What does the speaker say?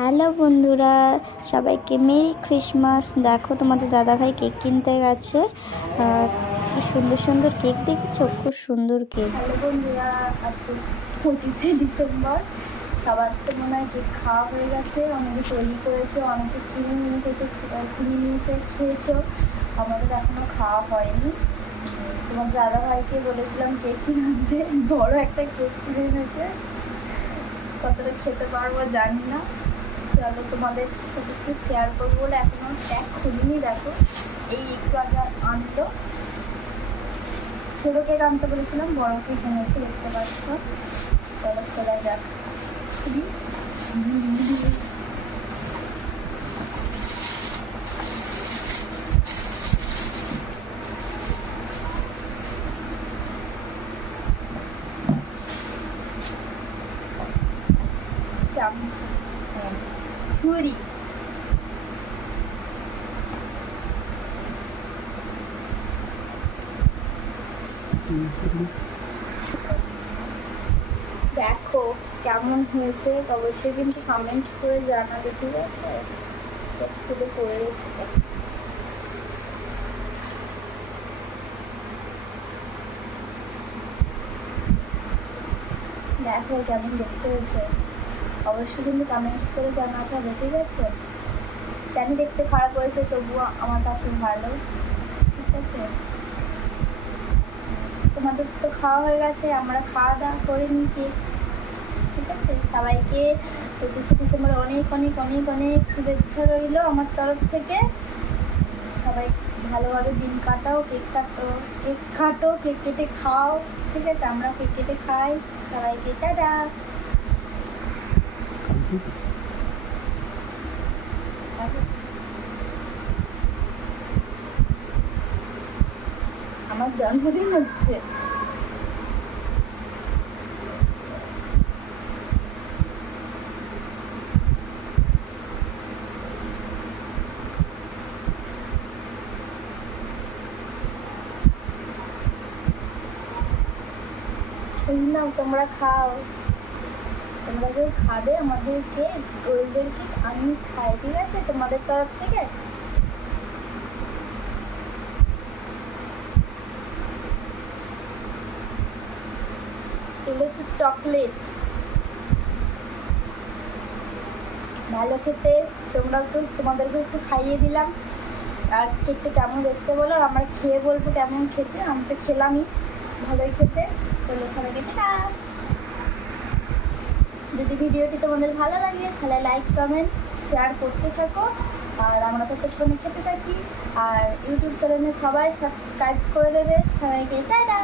Hello বন্ধুরা, সবাইকে merry Christmas. দেখো তোমাদের দাদাভাই কেক কিনতে গেছে। কি সুন্দর সুন্দর কেক দেখেছো, খুব সুন্দর কেক। হ্যালো বন্ধুরা, আজকে 25শে ডিসেম্বর। সবার তো মনে হয় কেক খাওয়া হয়ে গেছে, অনেকে তৈরি করেছে, অনেকে কিনে নিয়ে এসে খেয়েছো। আমাদের এখনো খাওয়া হয়নি। তোমার দাদাভাইকে বলেছিলাম কেক কিনে আনতে, বড় একটা কেক কিনে এনেছে। কতটা খেতে পারবো জানি না। চলো তোমাদের সাথে একটু শেয়ার করবো বলে এখনো প্যাক খুলিনি। দেখো এই একটু আগে আনতো, ছোটো কেক আনতে বলেছিলাম, বড় কেক এনেছি, দেখতে পাচ্ছ। চলো খোলা যাক। খুবই চামচ, ছুরি, দেখো কেমন হয়েছে অবশ্যই কিন্তু কমেন্ট করে জানাবে, ঠিক আছে? খুলে করে গেছে। দেখো কেমন দেখতে হয়েছে, অবশ্যই কিন্তু কমেন্ট করে জানাতে হবে, ঠিক আছে? জানি দেখতে খারাপ হয়েছে, তবুও আমার কাছে ভালো, ঠিক আছে? তোমাদের তো খাওয়া হয়ে গেছে, আমরা খাওয়া দাওয়া করে নিই কেক, ঠিক আছে? সবাইকে 25শে ডিসেম্বর অনেক অনেক অনেক অনেক শুভেচ্ছা রইল আমার তরফ থেকে। সবাই ভালোভাবে দিন কাটাও, কেক কাটো, কেক কেটে খাও, ঠিক আছে? আমরা কেক কেটে খাই। সবাইকে টাটা। আমার জন্মদিন হচ্ছে। না, তোমরা খাও, তোমরা কেউ খাবে আমাদেরকে, ওইদেরকে আমি খাই, ঠিক আছে? তোমাদের তরফ থেকে। এগুলো হচ্ছে চকলেট, ভালো খেতে। তোমাদেরকে একটু খাইয়ে দিলাম। আর কেকটা কেমন দেখতে বলো, আমরা খেয়ে বলবো কেমন খেতে। আমি তো খেলামই, ভালোই খেতে। চলো সবাইকে টাটা। যদি ভিডিওটি তোমাদের ভালো লাগে তাহলে লাইক কমেন্ট শেয়ার করতে থাকো। আর আমরা তো ফোনে খেতে থাকি। আর ইউটিউব চ্যানেলে সবাই সাবস্ক্রাইব করে দেবে। সবাইকে টাটা।